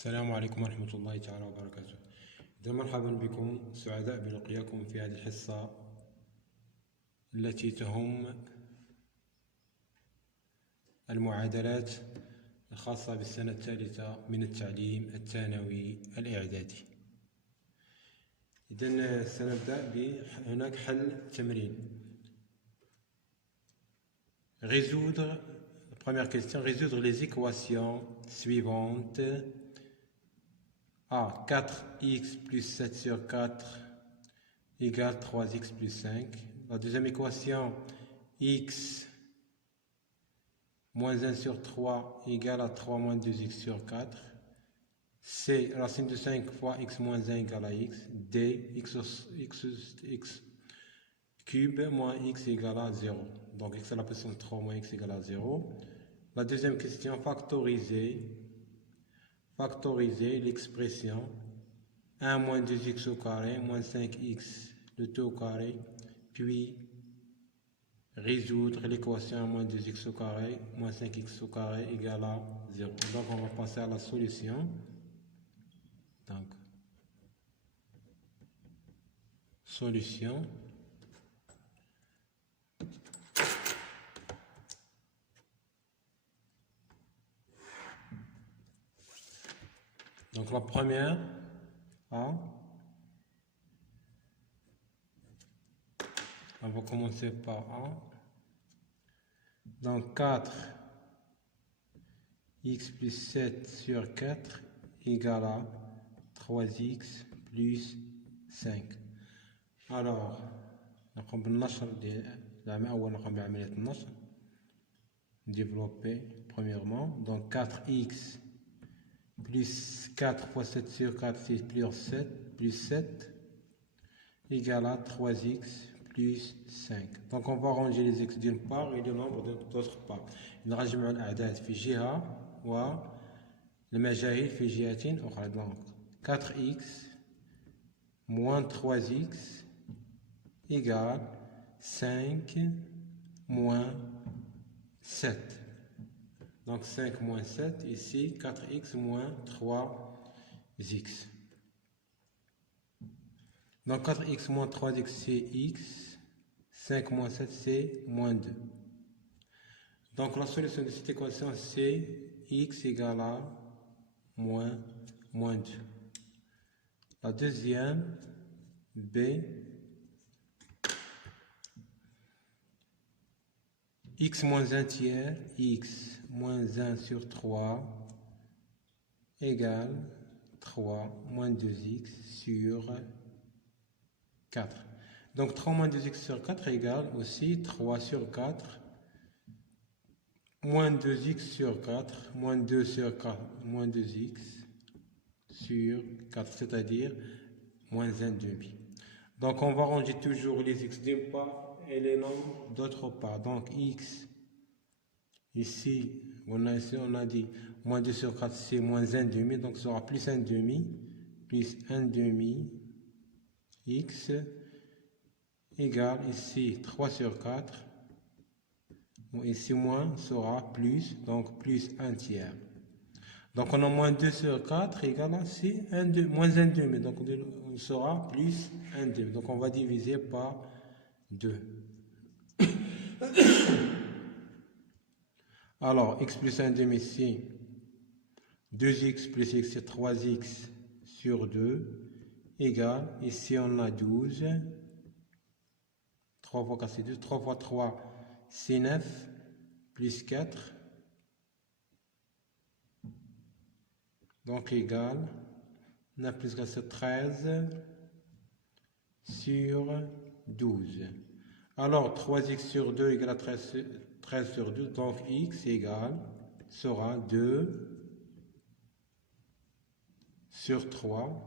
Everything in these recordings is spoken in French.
السلام عليكم ورحمة الله تعالى وبركاته. إذا مرحبا بكم، سعداء بلقياكم في هذه الحصة التي تهم المعادلات الخاصة بالسنة الثالثة من التعليم الثانوي الإعدادي. إذن سنبدأ هناك حل تمرين. Première question, résoudre les équations suivantes. A. 4x plus 7 sur 4 égale 3x plus 5. La deuxième équation, x moins 1 sur 3 égale à 3 moins 2x sur 4. C. Racine de 5 fois x moins 1 égale à x. D. x cube moins x égale à 0. Donc x à la puissance 3 moins x égale à 0. La deuxième question, factoriser l'expression 1 moins 2x au carré moins 5x le tout au carré, puis résoudre l'équation 1 moins 2x au carré moins 5x au carré égale à 0. Donc on va passer à la solution. Donc, solution. Donc la première, A. On va commencer par A. Donc 4 x plus 7 sur 4 égale à 3x plus 5. Alors نقوم بالنشر أول نقوم بعملية النشر. Développer premièrement. Donc 4x plus 4 fois 7 sur 4, c'est plus 7 égale à 3x plus 5. Donc on va ranger les x d'une part et le nombre d'autre part. نجمع الأعداد في جهة والمجاهيل في جهة أخرى. Donc 4x moins 3x égale 5 moins 7. Donc 5 moins 7, ici 4x moins 3x. Donc 4x moins 3x c'est x, 5 moins 7 c'est moins 2. Donc la solution de cette équation c'est x égale à moins 2. La deuxième, B. X moins 1 tiers, x moins 1 sur 3 égale 3 moins 2x sur 4. Donc 3 moins 2x sur 4 égale aussi 3 sur 4 moins 2x sur 4 moins 2 sur 4 moins 2x sur 4, c'est-à-dire moins 1 demi. Donc on va ranger toujours les x d'une part et les nombres d'autre part. Donc x, ici on a dit moins 2 sur 4 c'est moins 1 demi, donc ça sera plus 1 demi x égale ici 3 sur 4, ici moins sera plus, donc plus 1 tiers. Donc on a moins 2 sur 4 égale à moins 1 demi, donc on sera plus 1 demi. Donc on va diviser par 2. Alors x plus 1 demi c'est 2x plus x c'est 3x sur 2 égale, ici on a 12, 3 fois 4 c'est 12, 3 fois 3 c'est 9, plus 4, donc égal, 9 plus 4 c'est 13 sur 12. Alors 3x sur 2 égale à 13 sur 12, donc x égale sera 2 sur 3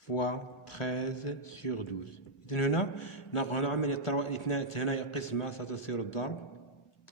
fois 13 sur 12. إذن هنا نقوم عملية الضرب. 2 هنا قسمة ستصير الضرب.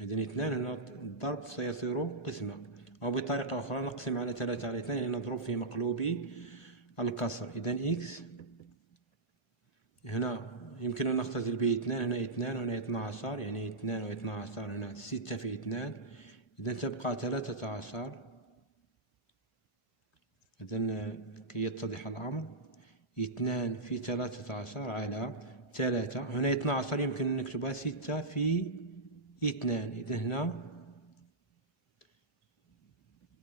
إذن 2 هنا الضرب سيصير قسمة. أو بطريقة أخرى نقسم على 3 على 2 يعني نضرب في مقلوب الكسر. إذن x هنا يمكن أن نختزل به 2، هنا 2 وهنا 12، يعني 2 و 12 هنا 6 في 2، إذن تبقى 13 إذن كي يتضح الأمر 2 في 13 على 3. هنا 12 يمكن أن نكتبها 6 في 2. إذن هنا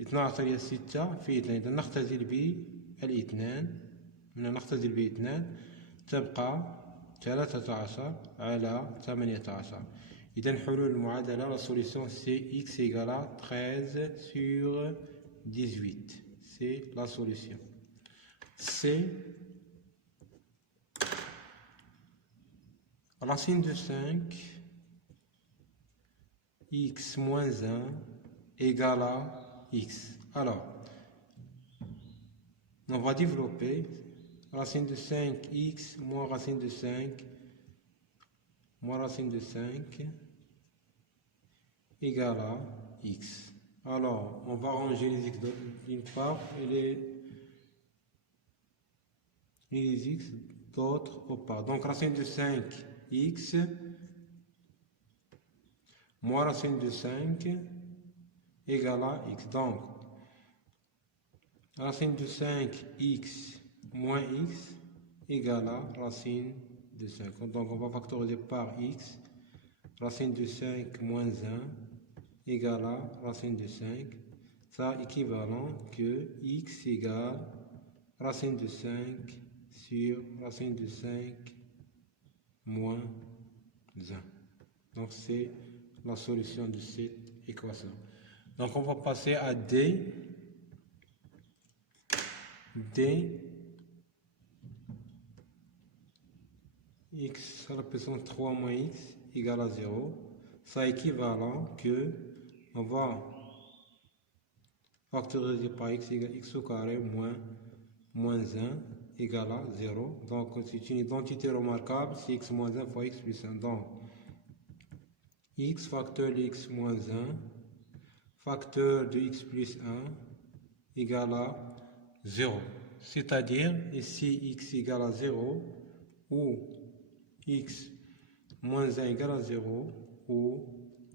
12 هي 6 في 2. إذا نختزل بالاثنان، هنا نختزل باثنان تبقى 13 على 18. إذا حلول المعادلة la solution c'est x égale à 13 sur 18. C'est la solution. C'est racine de 5 x moins 1 égale à x. Alors, on va développer racine de 5x moins racine de 5 moins racine de 5 égale à x. Alors, on va ranger les x d'une part et les x d'autre part. Donc, racine de 5x moins racine de 5 égale à x. Donc, racine de 5x moins x égale à racine de 5. Donc, on va factoriser par x. Racine de 5 moins 1 égale à racine de 5. Ça équivalent que x égale racine de 5 sur racine de 5 moins 1. Donc, c'est la solution de cette équation. Donc, on va passer à D. X représente 3 moins x égale à 0. Ça équivalent que on va factoriser par x égale x au carré moins 1 égale à 0. Donc c'est une identité remarquable, c'est x moins 1 fois x plus 1. Donc x facteur de x moins 1 facteur de x plus 1 égale à 0. C'est-à-dire ici x égale à 0 ou x moins 1 égale à 0 ou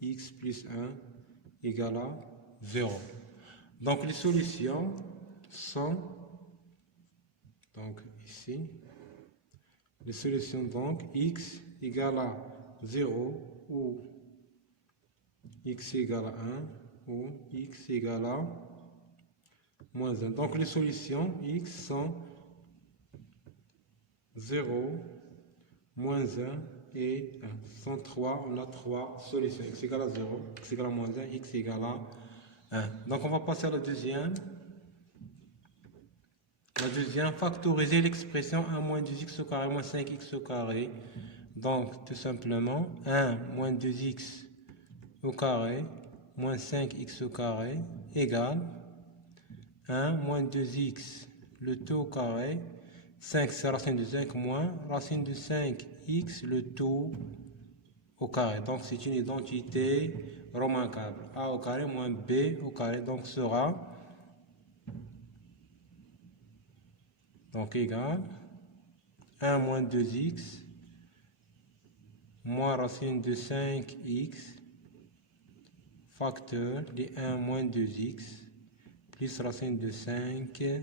x plus 1 égale à 0. Donc les solutions sont, donc ici, les solutions donc x égale à 0 ou x égale à 1 ou x égale à moins 1. Donc les solutions x sont 0, moins 1 et 1. Ce sont 3, on a 3 solutions. X égale à 0, x égale à moins 1, x égale à 1. Donc on va passer à la deuxième. La deuxième, factoriser l'expression 1 moins 2x au carré moins 5x au carré. Donc tout simplement 1 moins 2x au carré moins 5x au carré égale 1 moins 2x le tout au carré. 5 c'est racine de 5 moins racine de 5x le tout au carré. Donc c'est une identité remarquable. A au carré moins B au carré. Donc sera donc égal 1 moins 2x moins racine de 5x facteur de 1 moins 2x plus racine de 5x.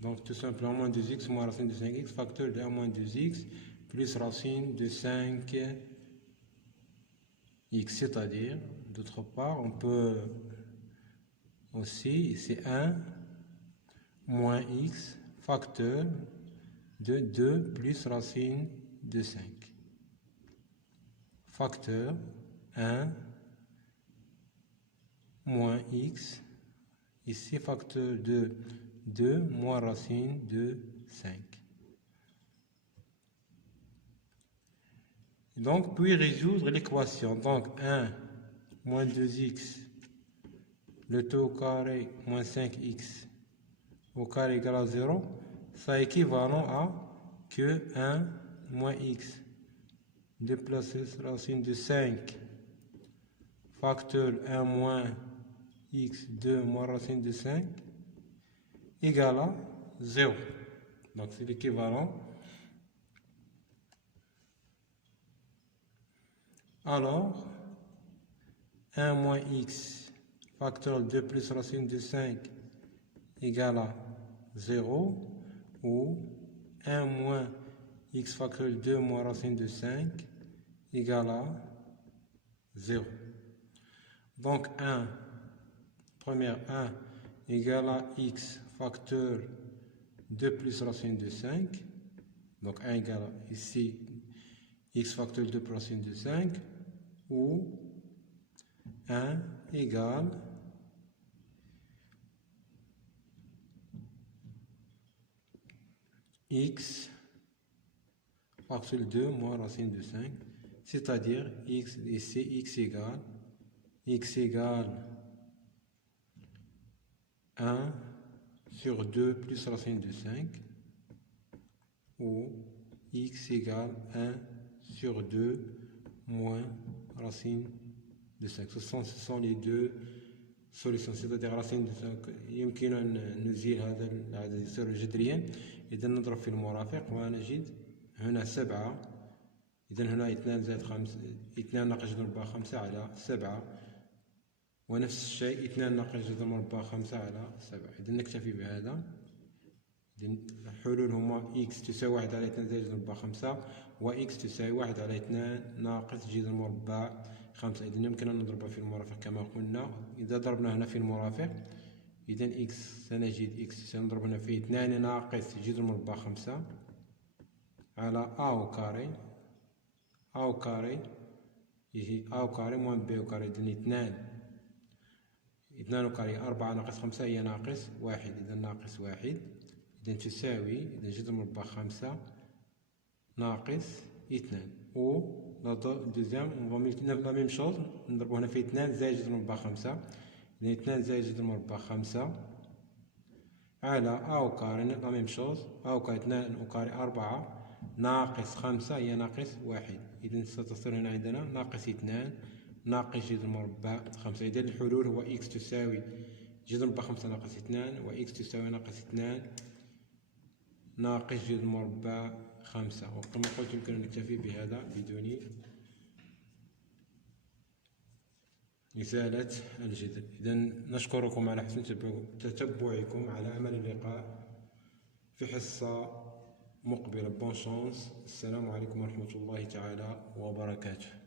Donc tout simplement moins 2x moins racine de 5x facteur de 1 moins 2x plus racine de 5x. C'est-à-dire, d'autre part, on peut aussi, c'est 1 moins x facteur de 2 plus racine de 5. Facteur 1 moins x, ici facteur de 2 moins racine de 5. Donc, puis résoudre l'équation. Donc, 1 moins 2x, le tout au carré moins 5x au carré égale à 0, ça équivalent à que 1 moins x déplacer racine de 5 facteur 1 moins x 2 moins racine de 5 égale à 0. Donc c'est l'équivalent Alors, 1 moins x facteur 2 plus racine de 5 égale à 0, ou 1 moins x facteur 2 moins racine de 5 égale à 0. Donc 1, première 1 égale à x facteur 2 plus racine de 5. Donc 1 égale à, ici, x facteur 2 plus racine de 5, ou 1 égale x facteur 2 moins racine de 5, c'est-à-dire x, ici x égale 1 sur 2 plus racine de 5, ou x égale 1 sur 2 moins racine de 5. Ce sont les deux solutions، c'est-à-dire racine de 5 يمكن أن نزيل هذا يصير جذريا. إذا نضرب في المرافق ونجد هنا 7، إذا هنا 2 زائد 5، 2 ناقص جذر مربع 5 على 7، ونفس الشيء 2 ناقص جذر مربع 5 على 7. إذا نكتفي بهذا. إذا الحلول هما x تساوي 1 على 2 زائد جذر مربع 5، و x تساوي 1 على 2 ناقص جذر مربع 5. إذا يمكن أن نضربها في المرافق كما قلنا. إذا ضربنا هنا في المرافق، إذا x سنجد x سنضرب هنا في 2 ناقص جذر مربع 5 على أو كاري، أو كاري يجي أو كاري موان بي كاري. إذا 2 كاري 4 ناقص 5 هي ناقص 1، إذا ناقص 1. إذا تساوي، إذا جذر مربع 5 ناقص 2. و دوزيام لا ميم شوز نضربو هنا في 2 زائد جذر مربع 5، إذا 2 زائد جذر مربع 5 على أو كاري لا ميم شوز، أو كاري 2 وكاري 4 ناقص 5 هي ناقص 1. إذا ستصير هنا عندنا ناقص 2 ناقص جذر مربع 5. إذا الحلول هو x تساوي جذر مربع 5 ناقص 2، و x تساوي ناقص 2 ناقص جذر مربع 5. وكما قلت يمكن أن نكتفي بهذا بدون إزالة الجذر. إذا نشكركم على حسن تتبعكم، على أمل اللقاء في حصة مقبلة. بون شانس. السلام عليكم ورحمة الله تعالى وبركاته.